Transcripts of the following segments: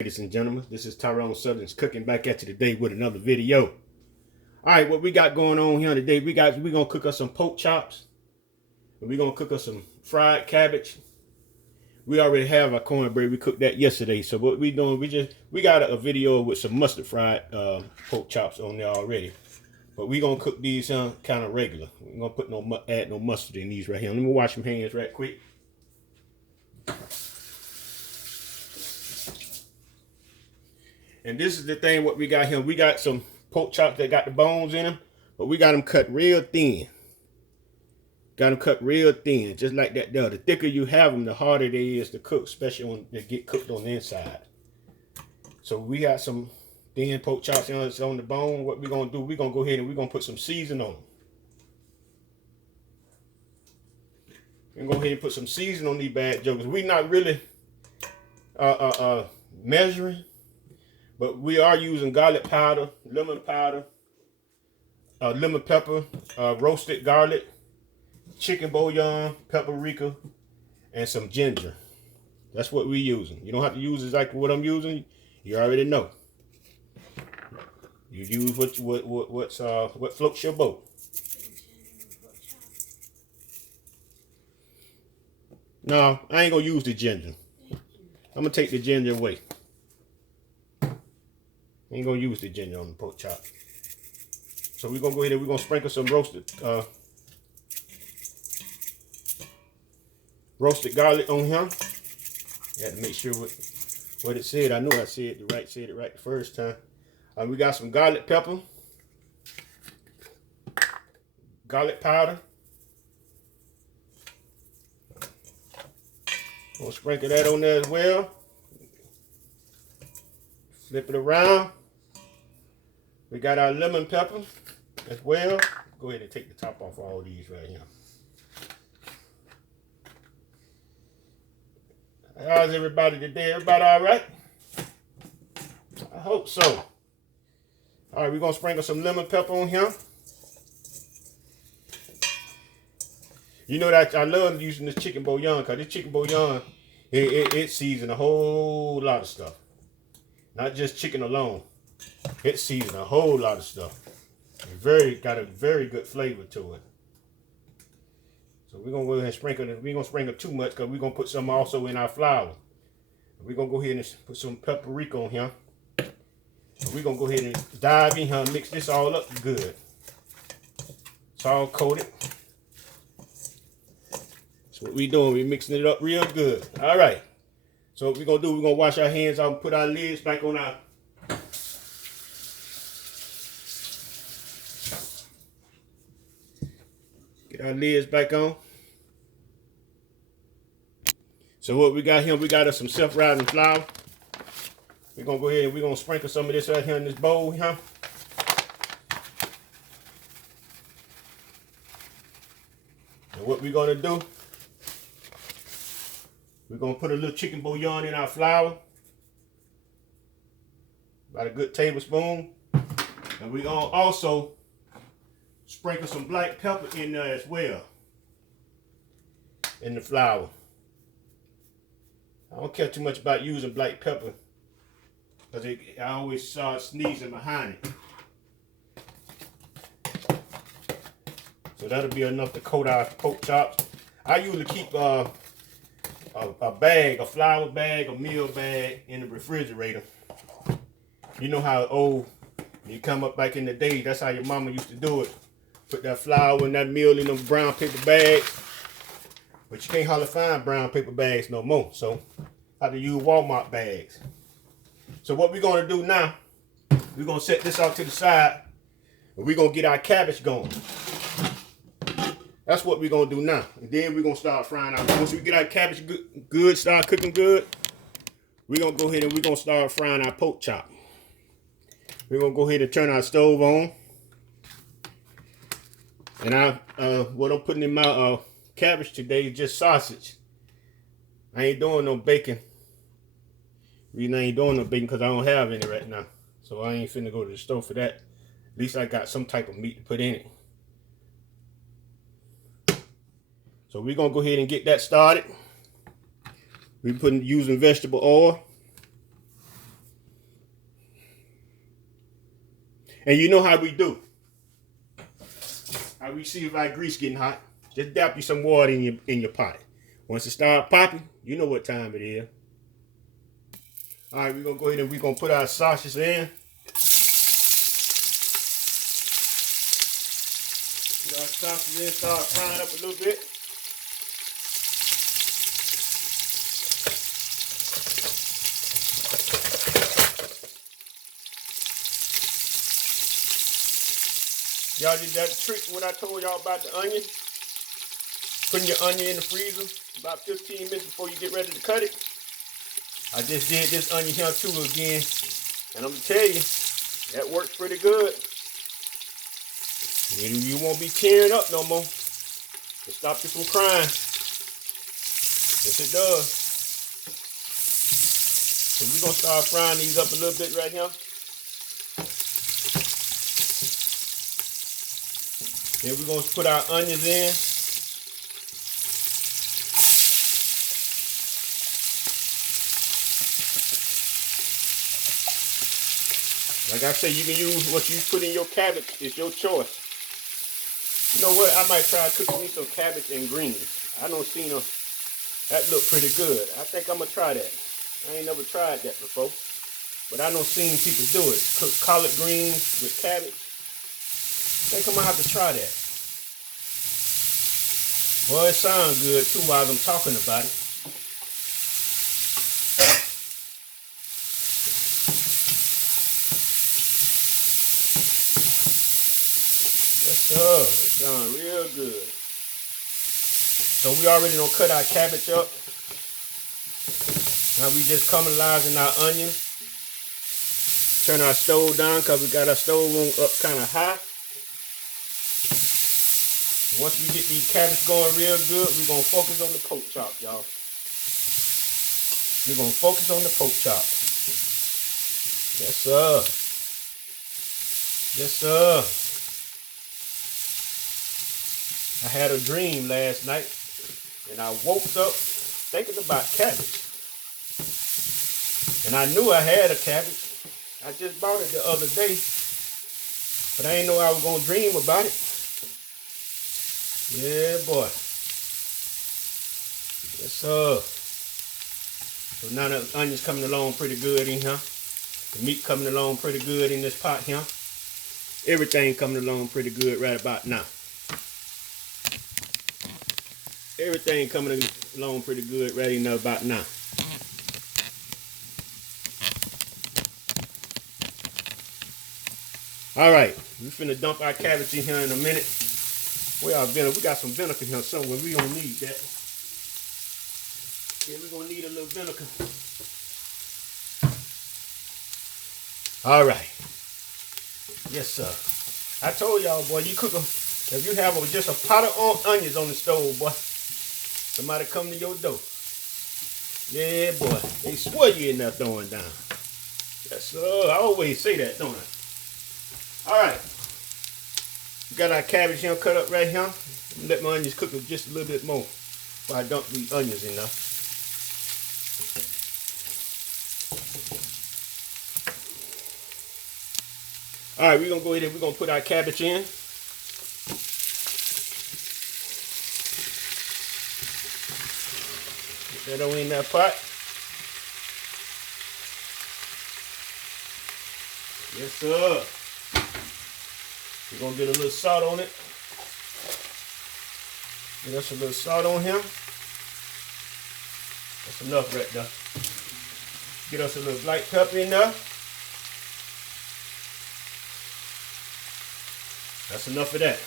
Ladies and gentlemen, this is Tyron'e Southern's cooking back at you today with another video. All right, what we got going on here today, we're gonna cook us some pork chops. And we're gonna cook us some fried cabbage. We already have our cornbread. We cooked that yesterday. So what we doing, we got a video with some mustard fried pork chops on there already. But we gonna cook these kind of regular. We're gonna put add no mustard in these right here. Let me wash my hands right quick. And this is the thing what we got here. We got some pork chops that got the bones in them, but we got them cut real thin. Got them cut real thin, just like that there. The thicker you have them, the harder it is to cook, especially when they get cooked on the inside. So we got some thin pork chops on the bone. What we're gonna do, we're gonna go ahead and we're gonna put some seasoning on them. We're gonna go ahead and put some seasoning on these bad jokers. We're not really measuring. But we are using garlic powder, lemon pepper, roasted garlic, chicken bouillon, paprika, and some ginger. That's what we're using. You don't have to use exactly what I'm using. You already know. You use what floats your boat. No, I ain't gonna use the ginger. I'm gonna take the ginger away. Ain't gonna use the ginger on the pork chop. So we're gonna go ahead and we're gonna sprinkle some roasted garlic on here. You have to make sure what it said. I know I said it right the first time. We got some garlic pepper, garlic powder. We'll sprinkle that on there as well. Flip it around. We got our lemon pepper as well. Go ahead and take the top off all these right here. How's everybody today? Everybody all right? I hope so. All right, we're going to sprinkle some lemon pepper on here. You know that I love using this chicken bouillon because this chicken bouillon, it seasons a whole lot of stuff. Not just chicken alone. It seasons a whole lot of stuff. Got a very good flavor to it. So we're gonna go ahead and sprinkle it. We're gonna sprinkle too much because we're gonna put some also in our flour. We're gonna go ahead and put some paprika on here. And we're gonna go ahead and dive in here and mix this all up good. It's all coated. That's what we're doing. We're mixing it up real good. All right. So what we're going to do, we're going to wash our hands out and put our lids back on our... Get our lids back on. So what we got here, we got us some self-rising flour. We're going to go ahead and we're going to sprinkle some of this right here in this bowl here. And what we're going to do, we're going to put a little chicken bouillon in our flour. About a good tablespoon. And we're going to also sprinkle some black pepper in there as well. In the flour. I don't care too much about using black pepper. Because I always start sneezing behind it. So that'll be enough to coat our pork chops. I usually keep... a flour bag, a meal bag in the refrigerator. You know how old, when you come up back in the day, that's how your mama used to do it. Put that flour and that meal in them brown paper bags. But you can't hardly find brown paper bags no more. So I have to use Walmart bags. So what we're going to do now, we're going to set this off to the side. And we're going to get our cabbage going. That's what we're going to do now. And then we're going to start frying out. Once we get our cabbage good, start cooking good, we're going to go ahead and we're going to start frying our pork chop. We're going to go ahead and turn our stove on. And what I'm putting in my cabbage today is just sausage. I ain't doing no bacon. Reason I ain't doing no bacon because I don't have any right now. So I ain't finna go to the store for that. At least I got some type of meat to put in it. So we're gonna go ahead and get that started. We're using vegetable oil. And you know how we do. How we see if our grease getting hot. Just dap you some water in your pot. Once it start popping, you know what time it is. All right, we're gonna go ahead and we're gonna put our sausages in. Put our sausages in, start frying up a little bit. Y'all did that trick, what I told y'all about the onion? Putting your onion in the freezer about 15 minutes before you get ready to cut it. I just did this onion here too again. And I'm going to tell you, that works pretty good. You won't be tearing up no more. It stops you from crying. Yes, it does. So we're going to start frying these up a little bit right here. Then we're going to put our onions in. Like I say, you can use what you put in your cabbage. It's your choice. You know what? I might try cooking me some cabbage and greens. I don't see no. That look pretty good. I think I'm going to try that. I ain't never tried that before. But I don't seen people do it. Cook collard greens with cabbage. I think I'm going to have to try that. Well, it sounds good too while I'm talking about it. Yes, sir. It sounds real good. So we already done cut our cabbage up. Now we just caramelizing our onions. Turn our stove down because we got our stove on up kind of high. Once we get these cabbage going real good, we're going to focus on the pork chop, y'all. We're going to focus on the pork chop. Yes, sir. Yes, sir. I had a dream last night, and I woke up thinking about cabbage. And I knew I had a cabbage. I just bought it the other day, but I didn't know I was going to dream about it. Yeah, boy. Yes, sir. So now the onions coming along pretty good in here. The meat coming along pretty good in this pot here. Everything coming along pretty good right about now. Everything coming along pretty good right in about now. All right, we finna dump our cabbage in here in a minute. We got some vinegar here somewhere. We gonna need that. Yeah, we're gonna need a little vinegar. All right. Yes, sir. I told y'all, boy, you cook them. If you have just a pot of onions on the stove, boy, somebody come to your door. Yeah, boy, they swear you in there throwing down. Yes, sir. I always say that, don't I? All right. We got our cabbage here cut up right here. Let my onions cook just a little bit more before I dump these onions in there. All right, we're gonna go ahead and we're gonna put our cabbage in. Get that on in that pot. Yes, sir. We're going to get a little salt on it. Get us a little salt on here. That's enough right there. Get us a little black pepper in there. That's enough of that.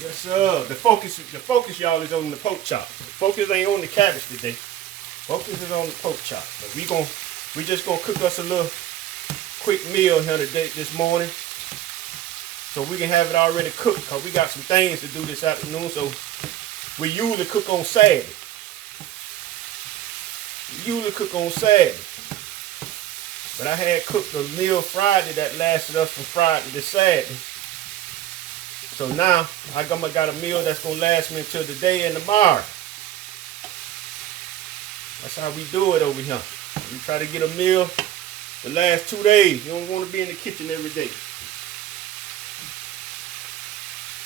Yes, sir. The focus, y'all, is on the pork chop. The focus ain't on the cabbage today. Focus is on the pork chop. But we just gonna cook us a little quick meal here today, this morning, so we can have it already cooked, because we got some things to do this afternoon. So we usually cook on Saturday. But I had cooked a meal Friday that lasted us from Friday to Saturday. So now I got a meal that's gonna last me until the day and tomorrow. That's how we do it over here. We try to get a meal the last 2 days. You don't want to be in the kitchen every day.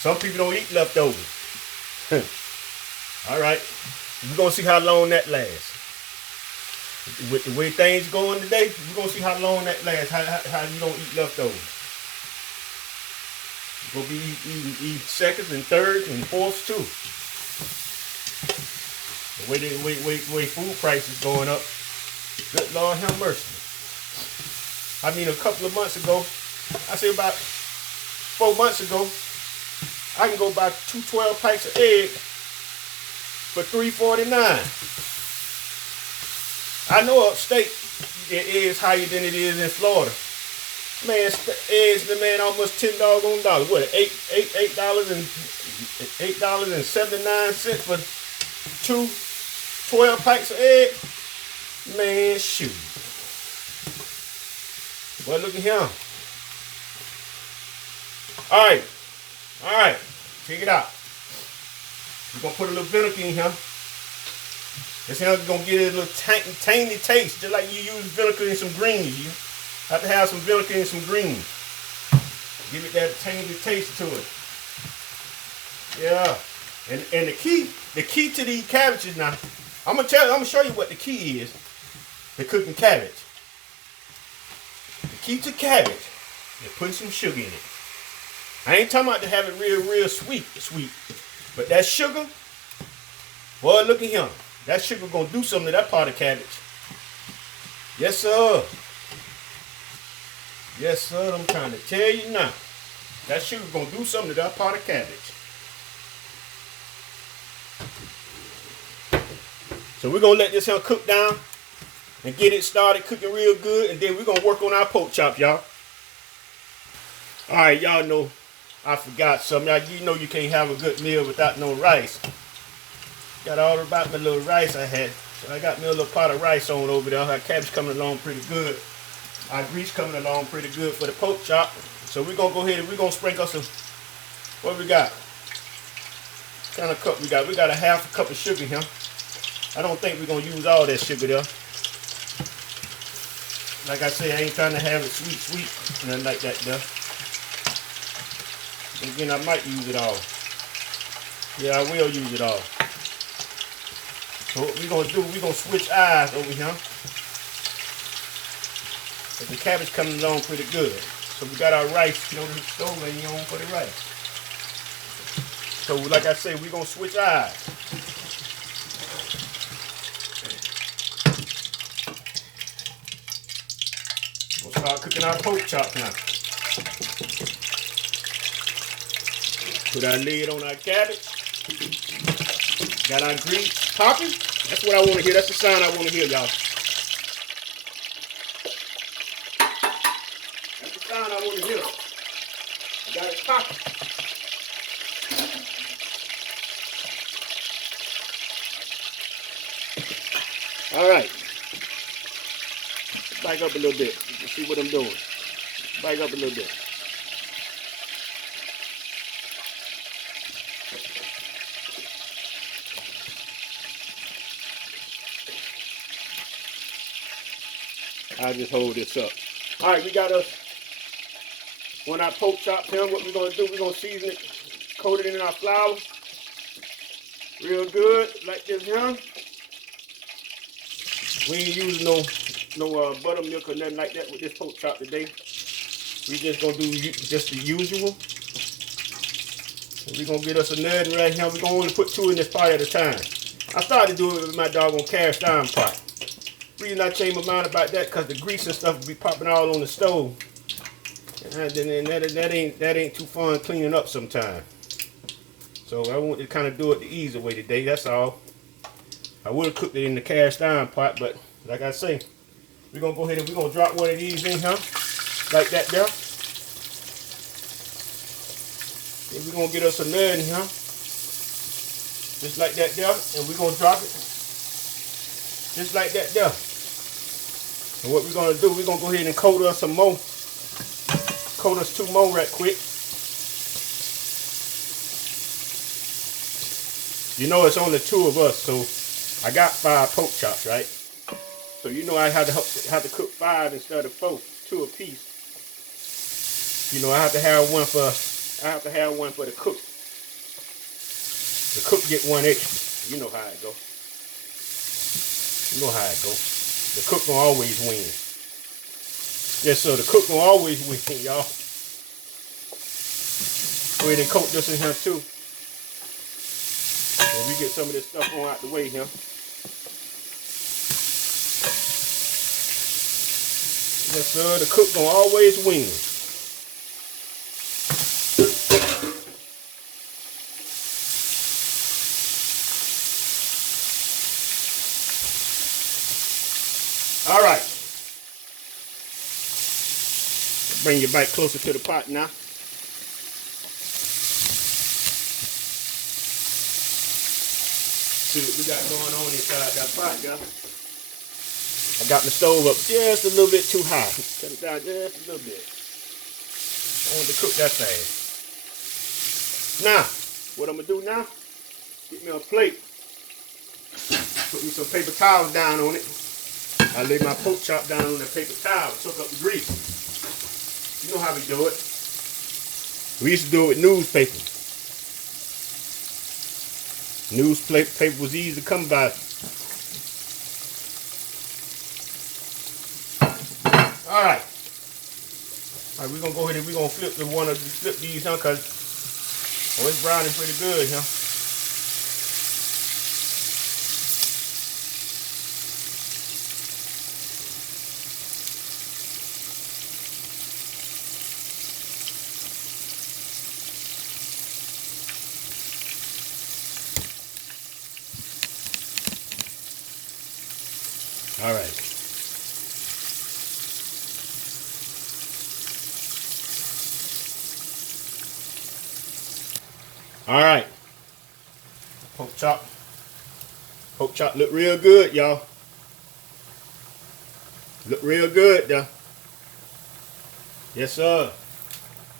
Some people don't eat leftovers. All right. We're going to see how long that lasts. With the way things going today, we're going to see how long that lasts, how you don't eat leftovers. You're going to be eating seconds and thirds and fourths too. The way food prices going up, good Lord have mercy. I mean, a couple of months ago, I say about 4 months ago, I can go buy 2 12-packs of eggs for $3.49. I know upstate it is higher than it is in Florida. Man, eggs, man, almost $10 on dollars. What, $8.79 for 2 12-packs of eggs? Man, shoot. Well, look at him. All right, check it out. We're gonna put a little vinegar in here. This here is gonna get it a little tangy taste, just like you use vinegar in some greens. You have to have some vinegar in some greens. Give it that tangy taste to it. Yeah, and the key to these cabbages now, I'm gonna show you what the key is to cooking cabbage. The key to cabbage is putting some sugar in it. I ain't talking about to have it real sweet, but that sugar, boy, look at him. That sugar gonna do something to that part of cabbage. Yes, sir. Yes, sir. I'm trying to tell you now. That sugar gonna do something to that part of cabbage. So we're gonna let this here cook down and get it started cooking real good, and then we're gonna work on our pork chop, y'all. All right, y'all know I forgot something. You know you can't have a good meal without no rice. Got all about my little rice I had. So I got me a little pot of rice on over there. Our cabbage coming along pretty good. Our grease coming along pretty good for the pork chop. So we're gonna go ahead and we're gonna sprinkle some. What we got? What kind of cup we got? We got a half a cup of sugar here. I don't think we're gonna use all that sugar there. Like I say, I ain't trying to have it sweet, nothing like that there. Again, I might use it all. Yeah, I will use it all. So what we're gonna do, we're gonna switch eyes over here. But the cabbage coming along pretty good. So we got our rice, you know, the stove ain't on for the rice. So like I say, we're gonna switch eyes. We'll start cooking our pork chop now. Put our lid on our cabbage. Got our grease popping. That's what I want to hear. That's the sound I want to hear, y'all. That's the sound I want to hear. I got it popping. All right. Back up a little bit. You can see what I'm doing. Back up a little bit. I'll just hold this up. All right, we got us on our pork chop here. What we're going to do, we're going to season it, coat it in our flour. Real good, like this here. We ain't using no buttermilk or nothing like that with this pork chop today. We just going to do just the usual. We're going to get us a nut right here. We're going to only put 2 in this pot at a time. I started doing it with my doggone cast iron pot. Reason I changed my mind about that because the grease and stuff will be popping all on the stove, and that ain't too fun cleaning up sometimes. So I want to kind of do it the easy way today. That's all. I would have cooked it in the cast iron pot, but like I say, we're gonna go ahead and we're gonna drop one of these in here, like that there. Then we're gonna get us a nut in here, just like that there, and we're gonna drop it. Just like that there. And what we're going to do, we're going to go ahead and coat us some more. Coat us 2 more right quick. You know it's only 2 of us, so I got 5 pork chops, right? So you know I had to cook 5 instead of 4, 2 a piece. You know I have to have one for the cook. The cook get 1 extra. You know how it go. You know how it go. The cook gonna always win. Yes, sir. The cook gonna always win, y'all. Go ahead and coat this in here too. And we get some of this stuff on out the way here. Yes, sir. The cook gonna always win. All right. Bring your bite closer to the pot now. See what we got going on inside that pot, y'all. I got the stove up just a little bit too high. Cut it down just a little bit. I want to cook that fast. Now, what I'm gonna do now? Get me a plate. Put me some paper towels down on it. I lay my pork chop down on the paper towel, soak up the grease. You know how we do it. We used to do it with newspaper. Newspaper was easy to come by. All right, we're gonna go ahead and we're gonna flip these huh, cause it's browning pretty good, huh? All right. All right. Pork chop look real good, y'all. Look real good, though. Yes, sir.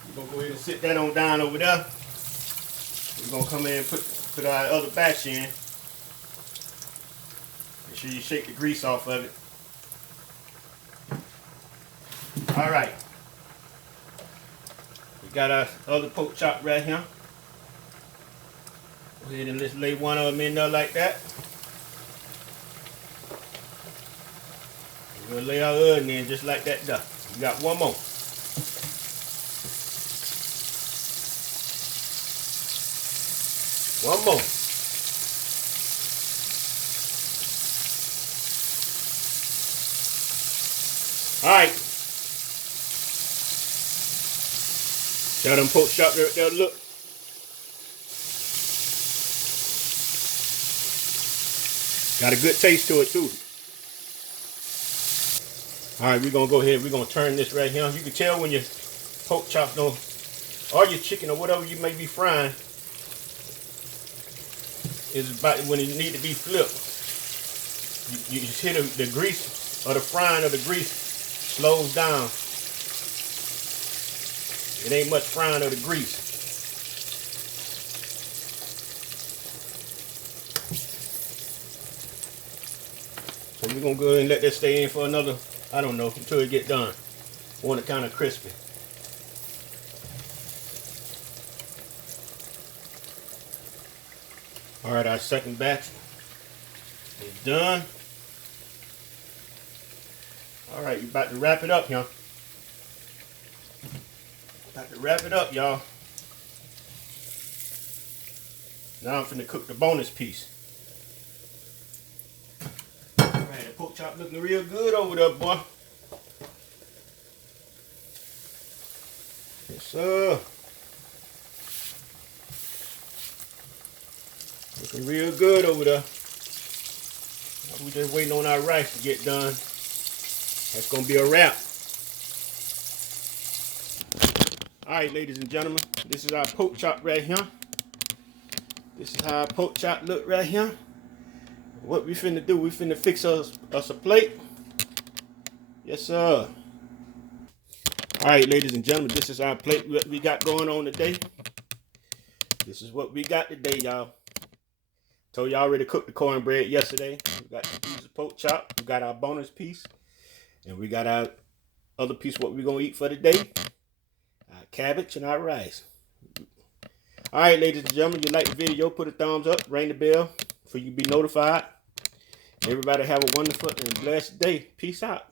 We're gonna go ahead and sit that on down over there. We're gonna come in and put our other batch in. Make sure you shake the grease off of it. All right. We got our other pork chop right here. Go ahead and let's lay one of them in there like that. We're gonna lay our other in just like that there. We got one more. One more. All right. Got them pork chop right there, look. Got a good taste to it too. All right, we're gonna go ahead. We're gonna turn this right here. You can tell when your pork chops don't, or your chicken or whatever you may be frying, is about when it need to be flipped. You just hit the grease or the frying of the grease slows down. It ain't much frying of the grease. So we're gonna go ahead and let that stay in for another, I don't know, until it get done. I want it kind of crispy. All right, our second batch is done. All right, you're about to wrap it up, y'all. About to wrap it up, y'all. Now I'm finna cook the bonus piece. All right, the pork chop looking real good over there, boy. Yes, sir. Looking real good over there. We just waiting on our rice to get done. That's gonna be a wrap. All right, ladies and gentlemen, this is our pork chop right here. This is how our pork chop look right here. What we finna do, we finna fix us a plate. Yes, sir. All right, ladies and gentlemen, this is our plate that we got going on today. This is what we got today, y'all. Told you I already cooked the cornbread yesterday. We got to use pork chop. We got our bonus piece. And we got our other piece what we're going to eat for today. Our cabbage and our rice. All right, ladies and gentlemen, you like the video, put a thumbs up, ring the bell for you to be notified. Everybody have a wonderful and blessed day. Peace out.